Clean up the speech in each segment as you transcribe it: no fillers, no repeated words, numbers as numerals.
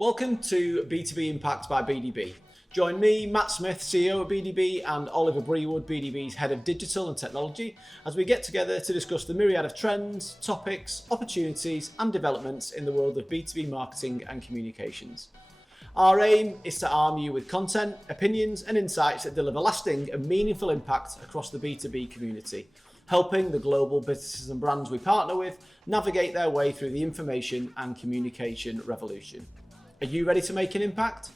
Welcome to B2B Impact by BDB. Join me, Matt Smith, CEO of BDB, and Oliver Brewood, BDB's Head of Digital and Technology, as we get together to discuss the myriad of trends, topics, opportunities, and developments in the world of B2B marketing and communications. Our aim is to arm you with content, opinions, and insights that deliver lasting and meaningful impact across the B2B community, helping the global businesses and brands we partner with navigate their way through the information and communication revolution. Are you ready to make an impact?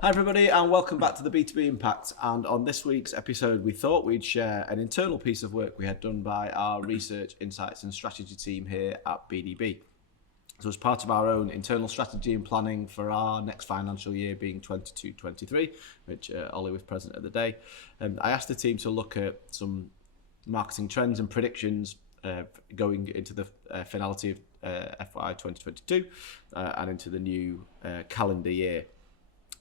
Hi everybody, and welcome back to the B2B Impact. And on this week's episode, we thought we'd share an internal piece of work we had done by our research, insights and strategy team here at BDB. So as part of our own internal strategy and planning for our next financial year being 22-23, which Ollie was present at the day, I asked the team to look at some marketing trends and predictions going into the finality of FY 2022 and into the new calendar year.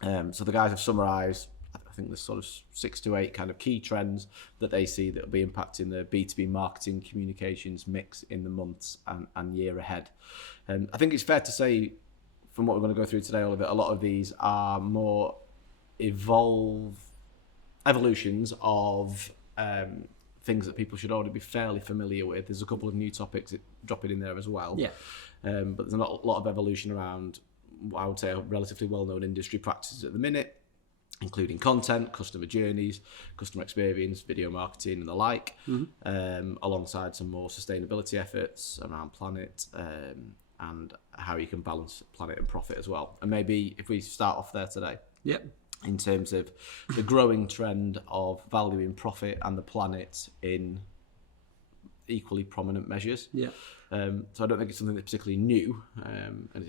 So the guys have summarised, I think there's sort of 6 to 8 kind of key trends that they see that will be impacting the B2B marketing communications mix in the months and year ahead. I think it's fair to say, from what we're going to go through today, Oliver, a lot of these are more evolutions of things that people should already be fairly familiar with. There's a couple of new topics dropping in there as well. Yeah. But there's not a lot of evolution around, I would say, relatively well-known industry practices at the minute, including content, customer journeys, customer experience, video marketing and the like, alongside some more sustainability efforts around planet and how you can balance planet and profit as well. And maybe if we start off there today, in terms of the growing trend of valuing profit and the planet in equally prominent measures. So I don't think it's something that's particularly new.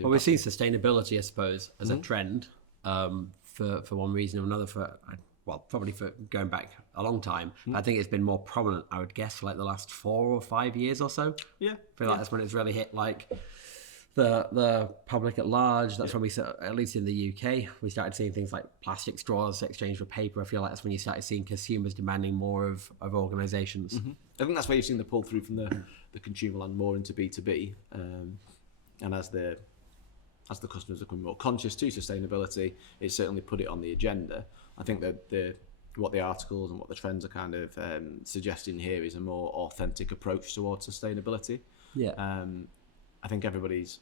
Well, we've seen sustainability, I suppose, as a trend for one reason or another, probably for going back a long time. I think it's been more prominent, I would guess, for like the last 4 or 5 years or so. I feel like that's when it's really hit like the public at large. That's when we, at least in the UK, we started seeing things like plastic straws exchanged for paper. I feel like that's when you started seeing consumers demanding more of organisations. I think that's where you've seen the pull through from the consumer land more into B2B, and as the customers are becoming more conscious to sustainability, it's certainly put it on the agenda. I think that what the articles and what the trends are kind of suggesting here is a more authentic approach towards sustainability. I think everybody's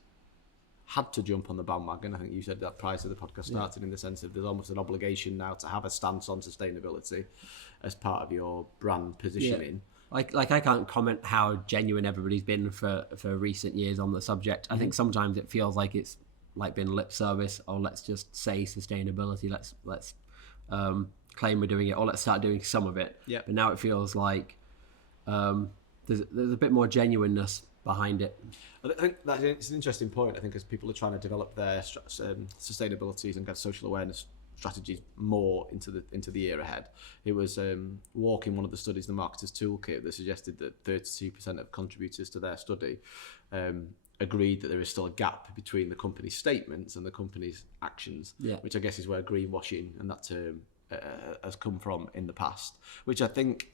had to jump on the bandwagon. I think you said that prior to the podcast started, in the sense of there's almost an obligation now to have a stance on sustainability as part of your brand positioning. Like I can't comment how genuine everybody's been for recent years on the subject. I think sometimes it feels like it's like been lip service, or let's just say sustainability, let's claim we're doing it, or let's start doing some of it. But now it feels like there's a bit more genuineness behind it. I think it's an interesting point. I think as people are trying to develop their sustainabilities and get social awareness strategies more into the year ahead. It was Walk in one of the studies, the Marketers Toolkit, that suggested that 32% of contributors to their study agreed that there is still a gap between the company's statements and the company's actions, which I guess is where greenwashing and that term has come from in the past, which I think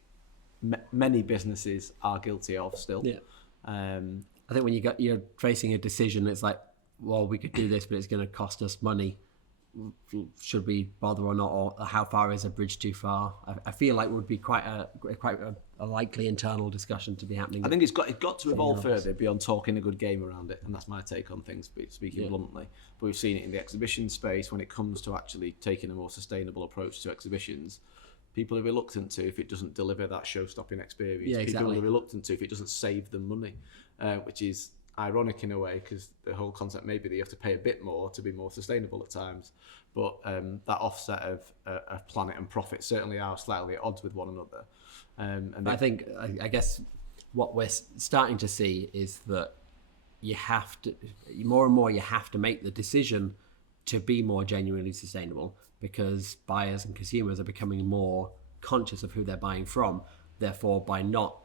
many businesses are guilty of still. I think when you're facing a decision, it's like, well, we could do this, but it's going to cost us money. Should we bother or not? Or how far is a bridge too far? I feel like it would be quite a likely internal discussion to be happening. I think it's got to evolve further beyond talking a good game around it, and that's my take on things, speaking bluntly. But we've seen it in the exhibition space when it comes to actually taking a more sustainable approach to exhibitions. People are reluctant to if it doesn't deliver that show-stopping experience. People are reluctant to if it doesn't save them money, which is ironic in a way, because the whole concept may be that you have to pay a bit more to be more sustainable at times. But that offset of planet and profit certainly are slightly at odds with one another. I guess what we're starting to see is that you have to, more and more, you have to make the decision to be more genuinely sustainable, because buyers and consumers are becoming more conscious of who they're buying from. Therefore, by not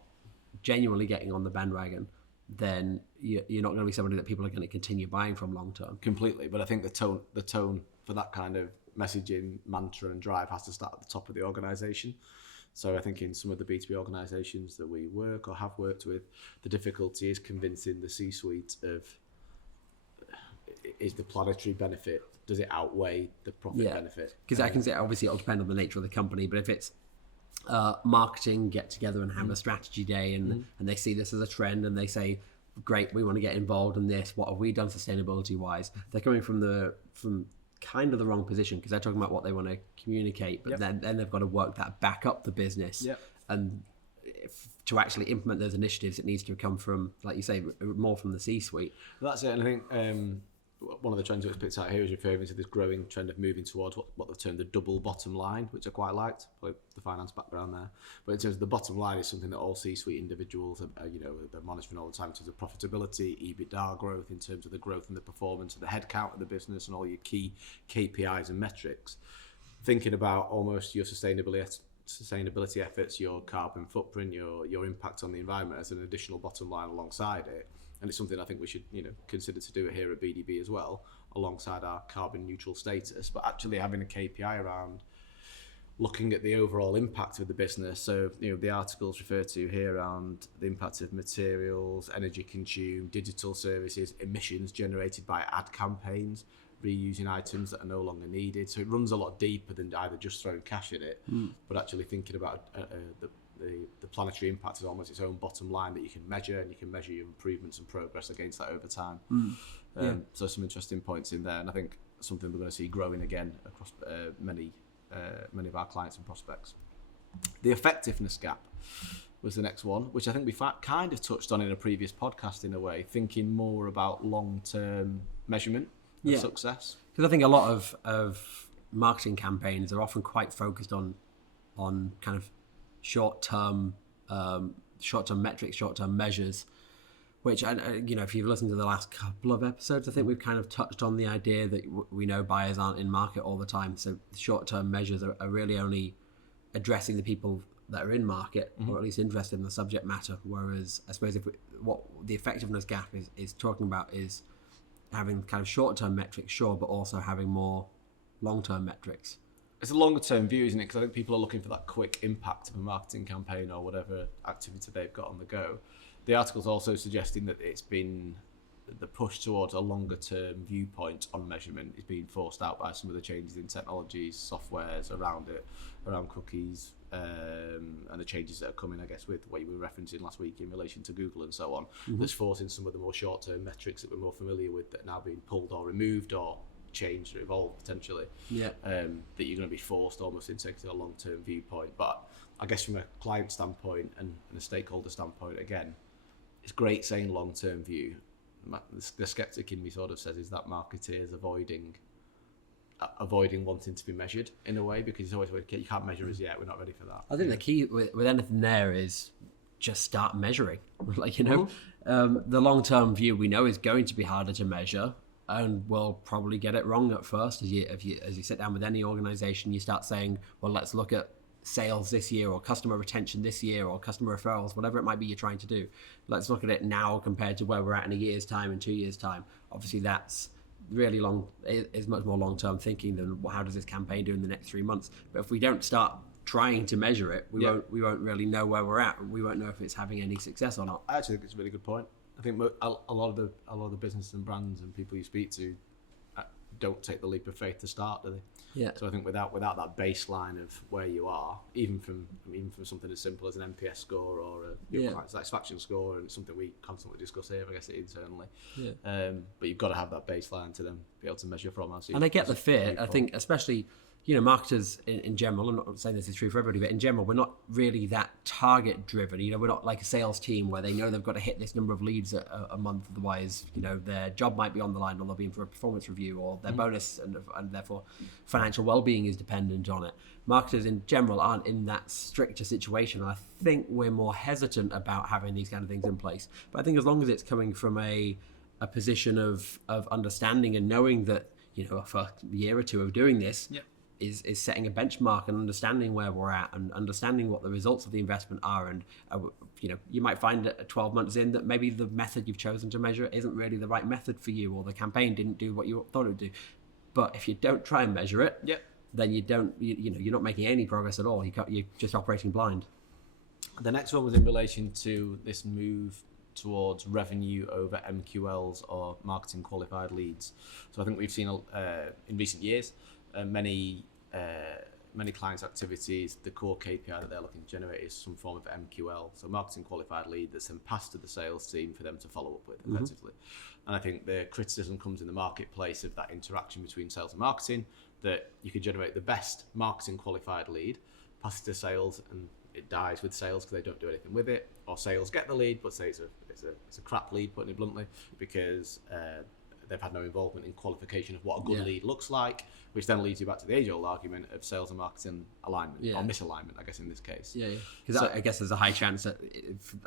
genuinely getting on the bandwagon, then you're not going to be somebody that people are going to continue buying from long term. Completely, but I think the tone for that kind of messaging, mantra and drive has to start at the top of the organisation. So I think in some of the B2B organisations that we work or have worked with, the difficulty is convincing the C-suite of, is the planetary benefit, does it outweigh the profit benefit? Because I can say, obviously, it'll depend on the nature of the company, but if it's marketing get together and have a strategy day and they see this as a trend and they say, great, we want to get involved in this, what have we done sustainability wise? They're coming from kind of the wrong position, because they're talking about what they want to communicate, but then they've got to work that back up the business. And to actually implement those initiatives, it needs to come from, like you say, more from the C-suite. That's it. And I think one of the trends that was picked out here is referring to this growing trend of moving towards what they've termed the double bottom line, which I quite liked, probably the finance background there. But in terms of the bottom line, is something that all C-suite individuals are they're monitoring all the time in terms of profitability, EBITDA growth, in terms of the growth and the performance of the headcount of the business and all your key KPIs and metrics. Thinking about almost your sustainability efforts, your carbon footprint, your impact on the environment as an additional bottom line alongside it. And it's something I think we should, consider to do it here at BDB as well, alongside our carbon neutral status, but actually having a KPI around looking at the overall impact of the business. So, the articles refer to here around the impact of materials, energy consumed, digital services, emissions generated by ad campaigns, reusing items that are no longer needed. So it runs a lot deeper than either just throwing cash at it, but actually thinking about the planetary impact is almost its own bottom line that you can measure, and you can measure your improvements and progress against that over time. So some interesting points in there, and I think something we're going to see growing again across many of our clients and prospects. The effectiveness gap was the next one, which I think we kind of touched on in a previous podcast in a way, thinking more about long-term measurement of success. Because I think a lot of marketing campaigns are often quite focused on kind of short-term metrics, short-term measures, which, if you've listened to the last couple of episodes, I think we've kind of touched on the idea that we know buyers aren't in market all the time. So short-term measures are really only addressing the people that are in market, or at least interested in the subject matter. Whereas I suppose what the effectiveness gap is talking about is having kind of short-term metrics, sure, but also having more long-term metrics. It's a longer term view, isn't it? Because I think people are looking for that quick impact of a marketing campaign or whatever activity they've got on the go. The article's also suggesting that it's been the push towards a longer term viewpoint on measurement is being forced out by some of the changes in technologies, softwares around it, around cookies, and the changes that are coming, I guess, with what you were referencing last week in relation to Google and so on. That's forcing some of the more short term metrics that we're more familiar with that are now being pulled or removed or changed or evolved potentially, that you're going to be forced almost into taking a long-term viewpoint. But I guess from a client standpoint and a stakeholder standpoint, again, it's great saying long-term view. The skeptic in me sort of says, is that marketeers avoiding wanting to be measured in a way, because it's always, you can't measure us yet, we're not ready for that. I think the key with anything there is just start measuring. The long-term view we know is going to be harder to measure, and we'll probably get it wrong at first. As you sit down with any organization, you start saying, well, let's look at sales this year, or customer retention this year, or customer referrals, whatever it might be you're trying to do. Let's look at it now compared to where we're at in a year's time and 2 years' time. Obviously, that's really long, is much more long-term thinking than how does this campaign do in the next 3 months. But if we don't start trying to measure it, we won't really know where we're at. We won't know if it's having any success or not. I actually think it's a really good point. I think a lot of the businesses and brands and people you speak to don't take the leap of faith to start, do they? So I think without that baseline of where you are, even from something as simple as an NPS score or a client satisfaction score, and it's something we constantly discuss here, I guess, internally. But you've got to have that baseline to then be able to measure from. And I get the fear. I think especially, marketers in general, I'm not saying this is true for everybody, but in general, we're not really that target driven. We're not like a sales team where they know they've got to hit this number of leads a month. Otherwise, their job might be on the line, or they'll be in for a performance review, or their bonus and therefore financial well-being is dependent on it. Marketers in general aren't in that stricter situation. I think we're more hesitant about having these kind of things in place. But I think as long as it's coming from a position of understanding and knowing that, for a year or two of doing this, is setting a benchmark and understanding where we're at and understanding what the results of the investment are. And, you might find that 12 months in that maybe the method you've chosen to measure isn't really the right method for you, or the campaign didn't do what you thought it would do. But if you don't try and measure it, then you're not making any progress at all. You're just operating blind. The next one was in relation to this move towards revenue over MQLs or marketing qualified leads. So I think we've seen in recent years many clients' activities, the core KPI that they're looking to generate is some form of MQL, so marketing qualified lead that's then passed to the sales team for them to follow up with effectively. And I think the criticism comes in the marketplace of that interaction between sales and marketing, that you could generate the best marketing qualified lead, pass it to sales, and it dies with sales because they don't do anything with it, or sales get the lead but say it's a crap lead, putting it bluntly, because they've had no involvement in qualification of what a good lead looks like, which then leads you back to the age-old argument of sales and marketing alignment or misalignment, I guess, in this case. Because I guess there's a high chance that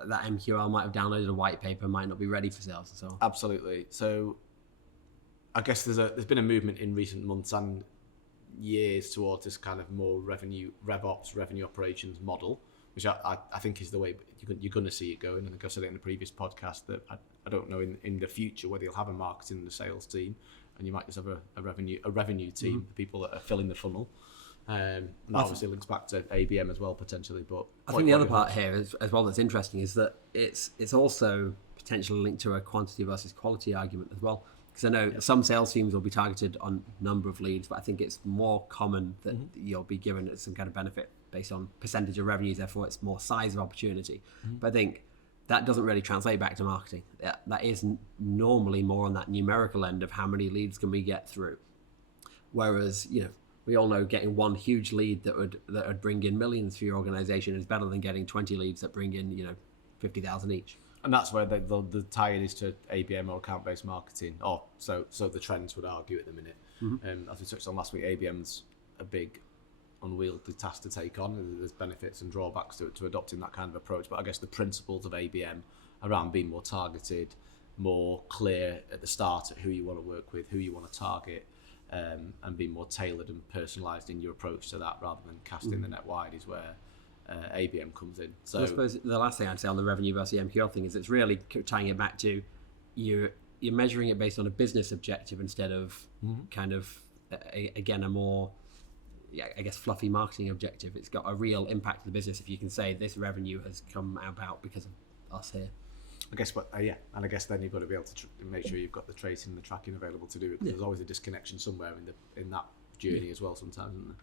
that MQL might have downloaded a white paper, might not be ready for sales and so on. Absolutely. So I guess there's been a movement in recent months and years towards this kind of more revenue operations model, which I think is the way you're going to see it going. And I think I said it in the previous podcast that I don't know in the future whether you'll have a marketing and a sales team, and you might just have a revenue team, the people that are filling the funnel. And that obviously links back to ABM as well potentially. But I think the other part here as well that's interesting is that it's also potentially linked to a quantity versus quality argument as well. Because I know some sales teams will be targeted on number of leads, but I think it's more common that you'll be given some kind of benefit based on percentage of revenues, therefore it's more size of opportunity. But I think that doesn't really translate back to marketing. That is normally more on that numerical end of how many leads can we get through. Whereas, we all know getting one huge lead that would bring in millions for your organization is better than getting 20 leads that bring in, 50,000 each. And that's where the tie-in is to ABM or account-based marketing, or so the trends would argue at the minute. As we touched on last week, ABM's a big unwieldy task to take on, and there's benefits and drawbacks to adopting that kind of approach. But I guess the principles of ABM around being more targeted, more clear at the start at who you want to work with, who you want to target, and being more tailored and personalised in your approach to that rather than casting the net wide is where ABM comes in. So I suppose the last thing I'd say on the revenue versus MQL thing is it's really tying it back to you're measuring it based on a business objective instead of kind of again a more fluffy marketing objective. It's got a real impact to the business if you can say this revenue has come about because of us here. I guess and I guess then you've got to be able to make sure you've got the tracing and the tracking available to do it, because there's always a disconnection somewhere in that journey as well sometimes, isn't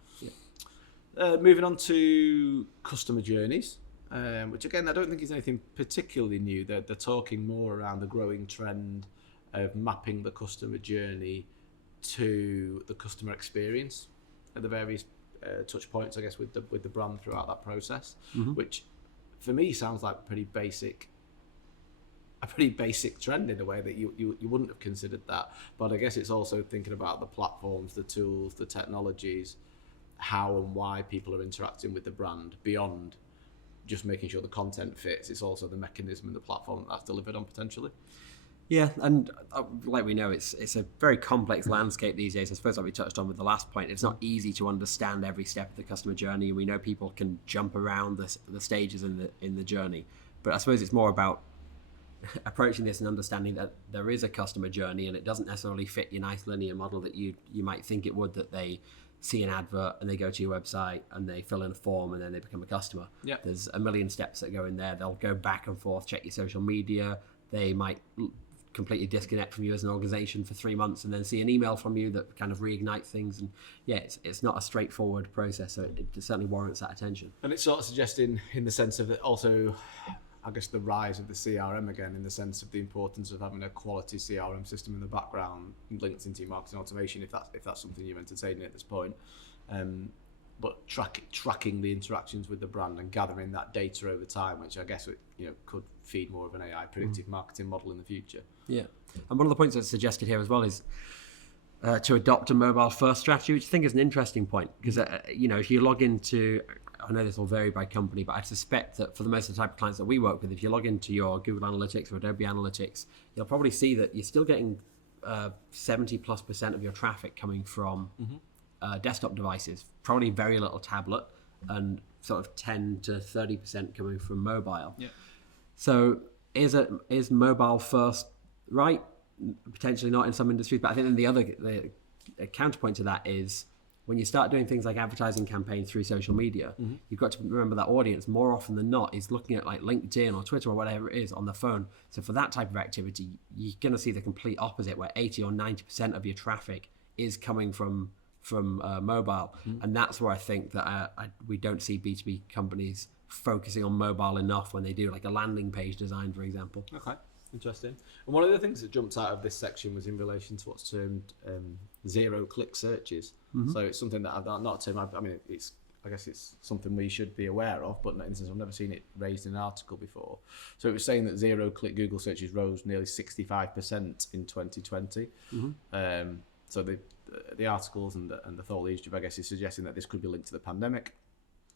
there? Moving on to customer journeys, which again I don't think is anything particularly new. They're talking more around the growing trend of mapping the customer journey to the customer experience at the various touch points, I guess, with the brand throughout that process, which for me sounds like a pretty basic trend in a way that you wouldn't have considered that. But I guess it's also thinking about the platforms, the tools, the technologies, how and why people are interacting with the brand beyond just making sure the content fits. It's also the mechanism and the platform that's delivered on potentially. Yeah, and like we know, it's a very complex landscape these days. I suppose like we touched on with the last point, it's not easy to understand every step of the customer journey. We know people can jump around the stages in the journey, but I suppose it's more about approaching this and understanding that there is a customer journey and it doesn't necessarily fit your nice linear model that you might think it would, that they see an advert and they go to your website and they fill in a form and then they become a customer. There's a million steps that go in there. They'll go back and forth, check your social media. They might completely disconnect from you as an organization for 3 months and then see an email from you that kind of reignites things. And it's not a straightforward process, so it certainly warrants that attention. And it's sort of suggesting in the sense of that also, I guess, the rise of the CRM again, in the sense of the importance of having a quality CRM system in the background linked into your marketing automation, if that's something you're entertaining at this point. But tracking the interactions with the brand and gathering that data over time, which I guess could feed more of an AI predictive marketing model in the future. Yeah, and one of the points that's suggested here as well is to adopt a mobile first strategy, which I think is an interesting point, because if you log into, I know this will vary by company, but I suspect that for the most of the type of clients that we work with, if you log into your Google Analytics or Adobe Analytics, you'll probably see that you're still getting 70+% of your traffic coming from desktop devices, probably very little tablet, and sort of 10 to 30% coming from mobile. So is mobile first right? Potentially not in some industries, but I think then the counterpoint to that is, when you start doing things like advertising campaigns through social media, you've got to remember that audience more often than not is looking at like LinkedIn or Twitter or whatever it is on the phone. So for that type of activity, you're going to see the complete opposite, where 80 or 90% of your traffic is coming from mobile. And that's where I think that we don't see B2B companies focusing on mobile enough when they do like a landing page design, for example. Okay, interesting. And one of the things that jumped out of this section was in relation to what's termed zero-click searches. So it's something that I've not a term. I mean, I guess it's something we should be aware of, but in instance, I've never seen it raised in an article before. So it was saying that zero-click Google searches rose nearly 65% in 2020. So the articles and the thought leadership, I guess, is suggesting that this could be linked to the pandemic,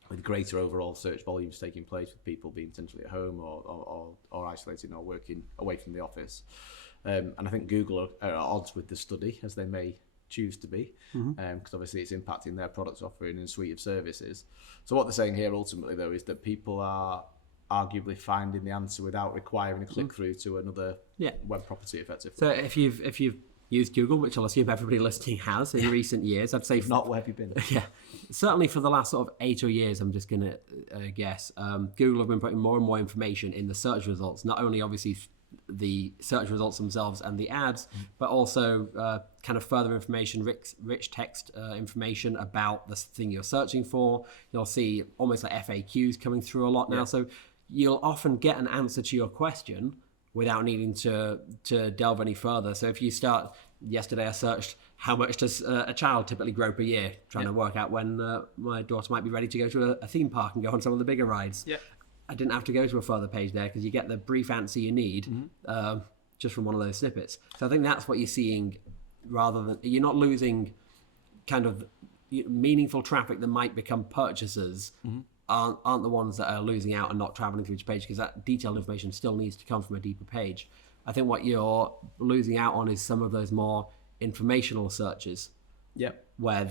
with greater overall search volumes taking place, with people being potentially at home or isolated or working away from the office. And I think Google are at odds with the study, as they may choose to be, because obviously it's impacting their products offering and suite of services. So what they're saying here ultimately, though, is that people are arguably finding the answer without requiring a click through to another web property, effectively. So if you've used Google, which I'll assume everybody listening has in recent years, I'd say Not where have you been? Yeah, certainly for the last sort of 8 years, I'm just going to guess, Google have been putting more and more information in the search results, not only obviously the search results themselves and the ads, but also kind of further information, rich text information about the thing you're searching for. You'll see almost like FAQs coming through a lot now. So you'll often get an answer to your question without needing to delve any further. So if you start, yesterday I searched how much does a child typically grow per year, trying to work out when my daughter might be ready to go to a theme park and go on some of the bigger rides. I didn't have to go to a further page there because you get the brief answer you need just from one of those snippets. So I think that's what you're seeing, rather than, you're not losing kind of meaningful traffic that might become purchasers. Aren't the ones that are losing out and not traveling through each page, because that detailed information still needs to come from a deeper page. I think what you're losing out on is some of those more informational searches. Where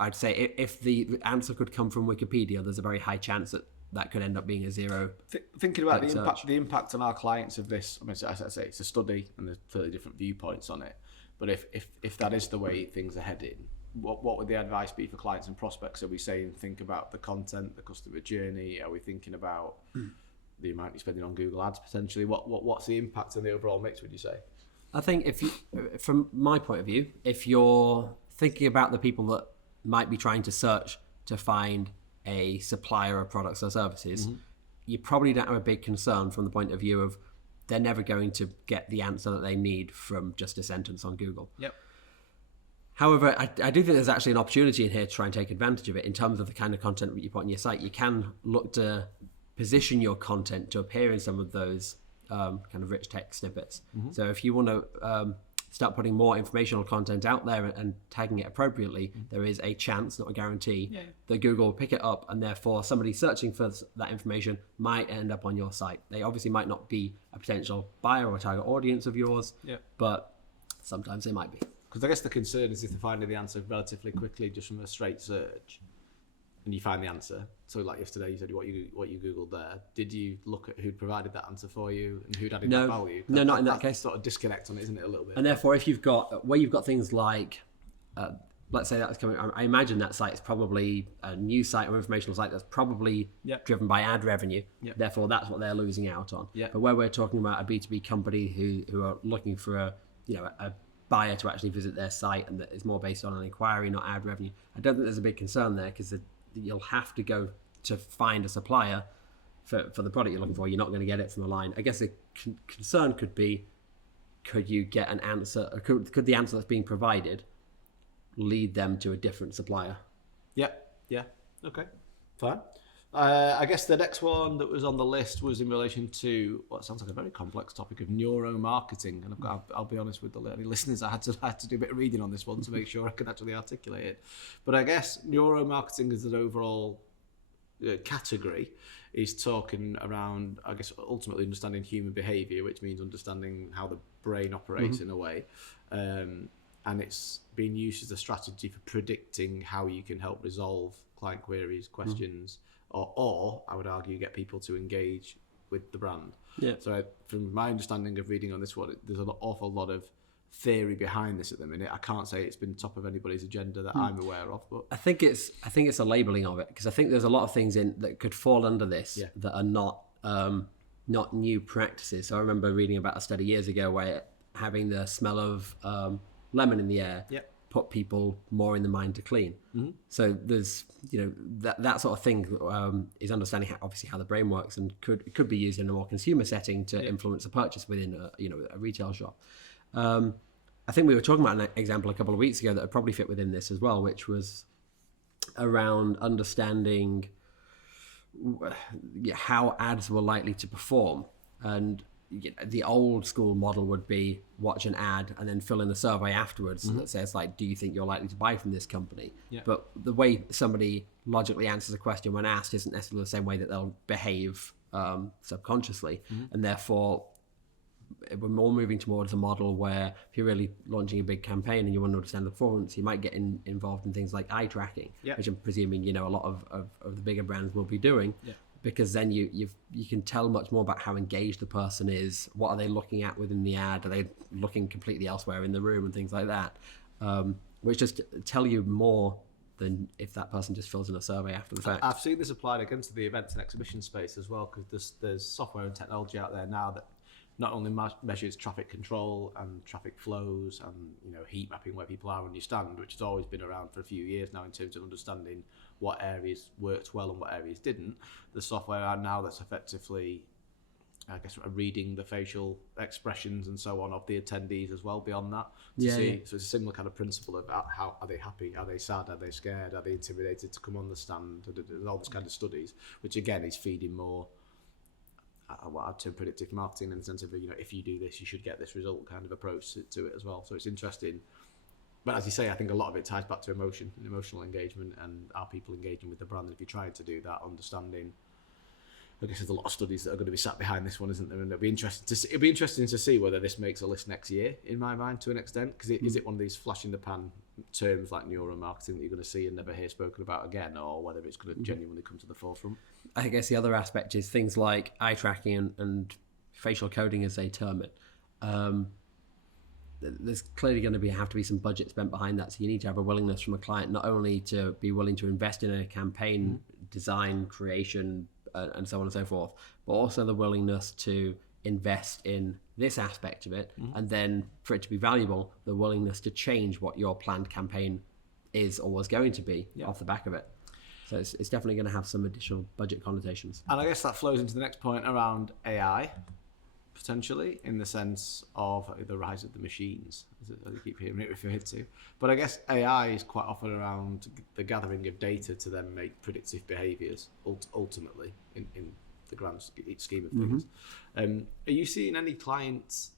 I'd say if the answer could come from Wikipedia, there's a very high chance that could end up being a zero. Thinking about the impact on our clients of this, I mean, as I say, it's a study and there's clearly different viewpoints on it. But if that is the way things are heading, what would the advice be for clients and prospects? Are we saying think about the content, the customer journey? Are we thinking about the amount you're spending on Google Ads potentially? What's the impact on the overall mix, would you say? I think from my point of view, if you're thinking about the people that might be trying to search to find a supplier of products or services, you probably don't have a big concern from the point of view of they're never going to get the answer that they need from just a sentence on Google. However, I do think there's actually an opportunity in here to try and take advantage of it in terms of the kind of content that you put on your site. You can look to position your content to appear in some of those kind of rich text snippets. So if you want to start putting more informational content out there and tagging it appropriately, there is a chance, not a guarantee, that Google will pick it up, and therefore somebody searching for that information might end up on your site. They obviously might not be a potential buyer or target audience of yours, but sometimes they might be. Because I guess the concern is if they're finding the answer relatively quickly just from a straight search, and you find the answer. So like yesterday, you said what you Googled there. Did you look at who'd provided that answer for you and who'd added that value? No, not in that case. Sort of disconnect on it, isn't it, a little bit? And therefore, if you've got things like, let's say that's coming, I imagine that site is probably a news site or informational site that's probably driven by ad revenue. Therefore, that's what they're losing out on. But where we're talking about a B2B company who are looking for a buyer to actually visit their site, and that is more based on an inquiry, not ad revenue, I don't think there's a big concern there, because you'll have to go to find a supplier for the product you're looking for. You're not going to get it from a line. I guess the concern could be, could you get an answer, or could the answer that's being provided lead them to a different supplier? Okay, fine. I guess the next one that was on the list was in relation to what sounds like a very complex topic of neuro marketing, and I'll be honest with the listeners, I had to do a bit of reading on this one to make sure I could actually articulate it. But I guess neuro marketing as an overall category is talking around, I guess, ultimately understanding human behaviour, which means understanding how the brain operates in a way, and it's being used as a strategy for predicting how you can help resolve client queries, questions. Or I would argue get people to engage with the brand. So from my understanding of reading on this one, there's an awful lot of theory behind this at the minute. I can't say it's been top of anybody's agenda that I'm aware of, but I think it's a labeling of it, because I think there's a lot of things in that could fall under this that are not new practices. So I remember reading about a study years ago where having the smell of lemon in the air put people more in the mind to clean. So there's that sort of thing is understanding obviously how the brain works, and could be used in a more consumer setting to influence a purchase within a retail shop. I think we were talking about an example a couple of weeks ago that would probably fit within this as well, which was around understanding how ads were likely to perform. And the old school model would be watch an ad and then fill in a survey afterwards that says, like, do you think you're likely to buy from this company? But the way somebody logically answers a question when asked isn't necessarily the same way that they'll behave subconsciously. And therefore we're more moving towards a model where if you're really launching a big campaign and you want to understand the performance, you might get involved in things like eye tracking, which I'm presuming a lot of the bigger brands will be doing, because then you can tell much more about how engaged the person is. What are they looking at within the ad? Are they looking completely elsewhere in the room and things like that, which just tell you more than if that person just fills in a survey after the fact. I've seen this applied against the events and exhibition space as well, because there's software and technology out there now that not only measures traffic control and traffic flows and heat mapping where people are on your stand, which has always been around for a few years now in terms of understanding what areas worked well and what areas didn't. The software out now that's effectively, I guess, reading the facial expressions and so on of the attendees as well beyond that to see. So it's a similar kind of principle about how are they happy, are they sad, are they scared, are they intimidated to come on the stand, and all this kind of studies, which again is feeding more what I'd term predictive marketing in the sense of if you do this you should get this result kind of approach to it as well. So it's interesting, but as you say, I think a lot of it ties back to emotional engagement, and are people engaging with the brand. And if you're trying to do that, understanding, I guess there's a lot of studies that are going to be sat behind this one, isn't there? And it'll be interesting to see whether this makes a list next year, in my mind, to an extent, because is it one of these flash in the pan terms like neuro marketing that you're going to see and never hear spoken about again, or whether it's going to genuinely come to the forefront. I guess the other aspect is things like eye tracking and facial coding, as they term it. There's clearly going to have to be some budget spent behind that, so you need to have a willingness from a client not only to be willing to invest in a campaign design, creation, and so on and so forth, but also the willingness to invest in this aspect of it, and then for it to be valuable, the willingness to change what your planned campaign is or was going to be off the back of it. So it's definitely going to have some additional budget connotations. And I guess that flows into the next point around AI, potentially, in the sense of the rise of the machines, as you keep hearing it referred to. But I guess AI is quite often around the gathering of data to then make predictive behaviours, ultimately, in the grand scheme of things. Are you seeing any clients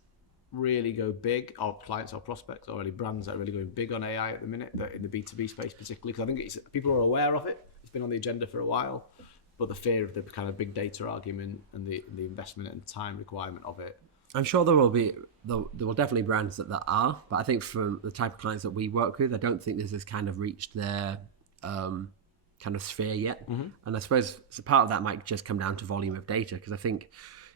really go big, or clients or prospects, or any brands that are really going big on AI at the minute, that in the B2B space particularly? Because I think people are aware of it. It's been on the agenda for a while, but the fear of the kind of big data argument and the investment and time requirement of it. I'm sure there will definitely brands that are, but I think from the type of clients that we work with, I don't think this has kind of reached their kind of sphere yet. And I suppose so part of that might just come down to volume of data, because I think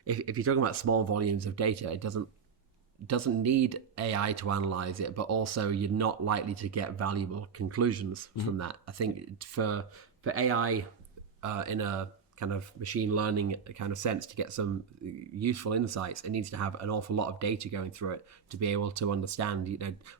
if you're talking about small volumes of data, it doesn't need AI to analyze it, but also you're not likely to get valuable conclusions from that. I think for AI in a kind of machine learning kind of sense to get some useful insights, it needs to have an awful lot of data going through it to be able to understand,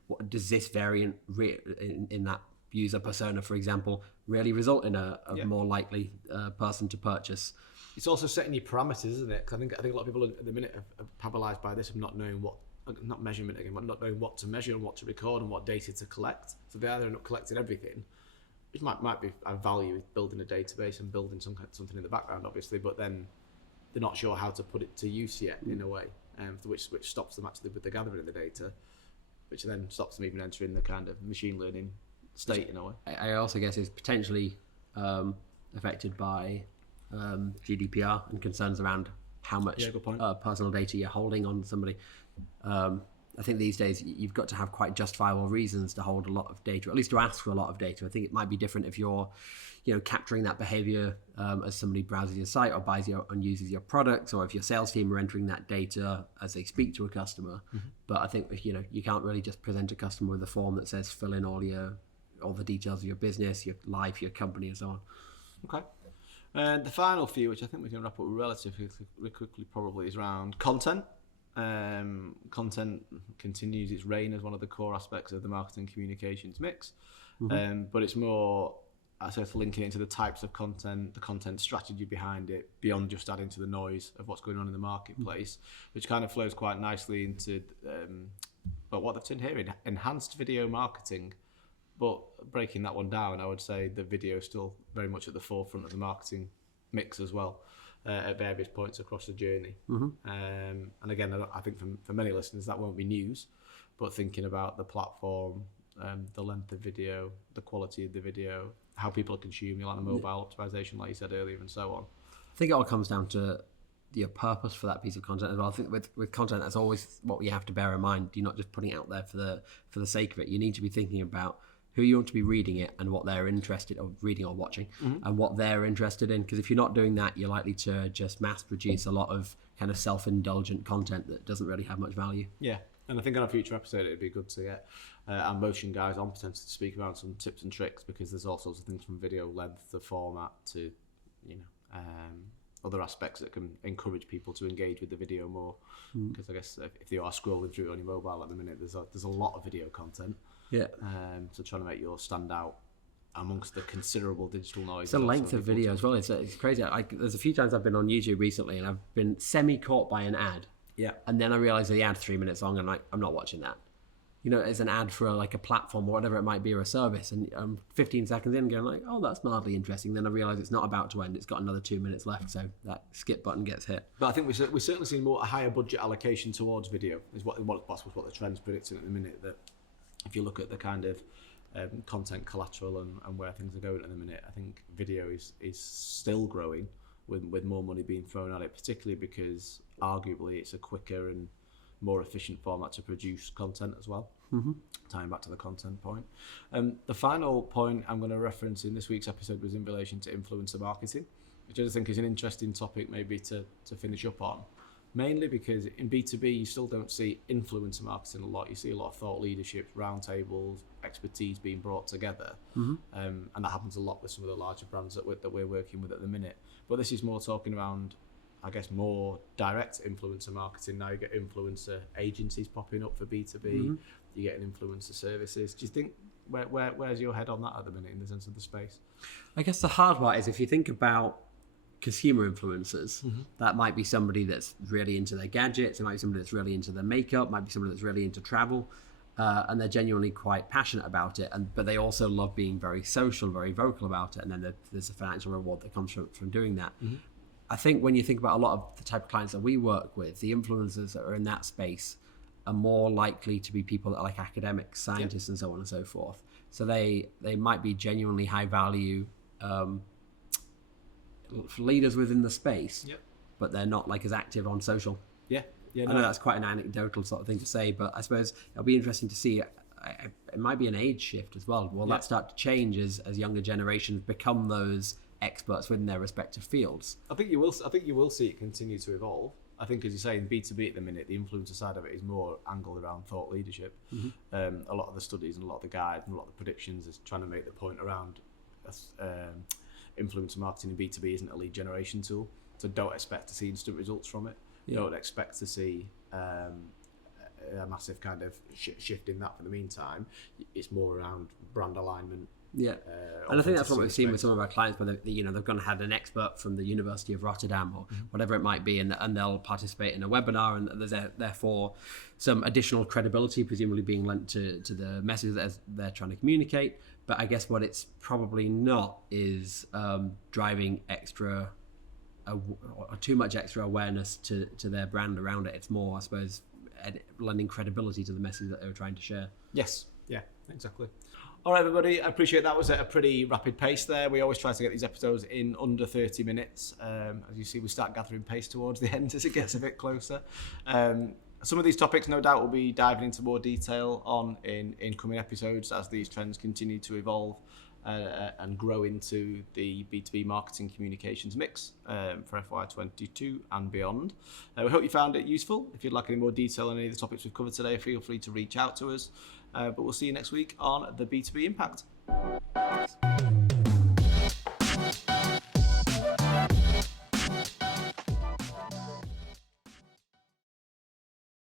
what does this variant in that user persona, for example, really result in a more likely person to purchase. It's also setting your parameters, isn't it? Because I think a lot of people at the minute are paralyzed by this of not knowing not measurement again, but not knowing what to measure and what to record and what data to collect. So they either end up collecting everything, which might be a value, building a database and building something in the background, obviously, but then they're not sure how to put it to use yet, in a way, which stops them actually with the gathering of the data, which then stops them even entering the kind of machine learning state, in a way. I also guess is potentially affected by GDPR and concerns around how much personal data you're holding on somebody. I think these days you've got to have quite justifiable reasons to hold a lot of data, or at least to ask for a lot of data. I think it might be different if you're, capturing that behavior as somebody browses your site or buys and uses your products, or if your sales team are entering that data as they speak to a customer. But I think, you can't really just present a customer with a form that says fill in all the details of your business, your life, your company, and so on. Okay. And the final few, which I think we can wrap up relatively quickly, probably is around content. Content continues its reign as one of the core aspects of the marketing communications mix, but it's more, I suppose, linking it into the types of content, the content strategy behind it, beyond just adding to the noise of what's going on in the marketplace, which kind of flows quite nicely into but what they've done here, enhanced video marketing. But breaking that one down, I would say the video is still very much at the forefront of the marketing mix as well, at various points across the journey. And again, I think for many listeners that won't be news, but thinking about the platform, the length of video, the quality of the video, how people are consuming, like the mobile optimization, like you said earlier, and so on. I think it all comes down to your purpose for that piece of content as well. I think with content, that's always what you have to bear in mind. You're not just putting it out there for the sake of it. You need to be thinking about who you want to be reading it and what they're interested in reading or watching, and what they're interested in. Because if you're not doing that, you're likely to just mass produce a lot of kind of self-indulgent content that doesn't really have much value. Yeah, and I think on a future episode it'd be good to get our motion guys on potentially to speak about some tips and tricks, because there's all sorts of things from video length to format to other aspects that can encourage people to engage with the video more. Because I guess if you are scrolling through it on your mobile at the minute, there's a lot of video content. Yeah. So trying to make yours stand out amongst the considerable digital noise. It's the length of video as well. It's crazy. There's a few times I've been on YouTube recently and I've been semi-caught by an ad. Yeah. And then I realised the ad's 3 minutes long and I'm not watching that. It's an ad for a platform or whatever it might be, or a service, and I'm 15 seconds in going like, oh, that's mildly interesting. Then I realise it's not about to end. It's got another 2 minutes left, so that skip button gets hit. But I think we've certainly seen a higher budget allocation towards video, is what the trend's predicting at the minute. That if you look at the kind of content collateral and where things are going at the minute, I think video is still growing with more money being thrown at it, particularly because arguably it's a quicker and more efficient format to produce content as well. Tying back to the content point. The final point I'm going to reference in this week's episode was in relation to influencer marketing, which I just think is an interesting topic maybe to finish up on. Mainly because in B2B you still don't see influencer marketing a lot. You see a lot of thought leadership, roundtables, expertise being brought together. And that happens a lot with some of the larger brands that we're working with at the minute. But this is more talking around, I guess, more direct influencer marketing. Now you get influencer agencies popping up for B2B. You get an influencer services. Do you think, where's your head on that at the minute in the sense of the space? I guess the hard part is if you think about consumer influencers, that might be somebody that's really into their gadgets. It might be somebody that's really into their makeup. Might be somebody that's really into travel. And they're genuinely quite passionate about it. But they also love being very social, very vocal about it. And then there's a financial reward that comes from doing that. I think when you think about a lot of the type of clients that we work with, the influencers that are in that space are more likely to be people that are like academics, scientists, and so on and so forth. So they might be genuinely high value leaders within the space, but they're not like as active on social. I know that's quite an anecdotal sort of thing to say, but I suppose it'll be interesting to see. It might be an age shift as well. Will that start to change as younger generations become those experts within their respective fields? I think you will see it continue to evolve. I think, as you say, in B2B at the minute, the influencer side of it is more angled around thought leadership. A lot of the studies and a lot of the guides and a lot of the predictions is trying to make the point around influencer marketing in B2B isn't a lead generation tool. So don't expect to see instant results from it. Don't expect to see a massive kind of shift in that for the meantime. It's more around brand alignment. And I think that's what we've seen with some of our clients, where they've gone and had an expert from the University of Rotterdam or whatever it might be, and they'll participate in a webinar, and there's therefore some additional credibility presumably being lent to the message that they're trying to communicate. But I guess what it's probably not is driving extra or too much extra awareness to their brand around it. It's more, I suppose, lending credibility to the message that they were trying to share. Yes, yeah, exactly. All right, everybody, I appreciate that was at a pretty rapid pace there. We always try to get these episodes in under 30 minutes. As you see, we start gathering pace towards the end as it gets a bit closer. Some of these topics, no doubt, will be diving into more detail on in coming episodes as these trends continue to evolve and grow into the B2B marketing communications mix for FY22 and beyond. We hope you found it useful. If you'd like any more detail on any of the topics we've covered today, feel free to reach out to us. But we'll see you next week on the B2B Impact.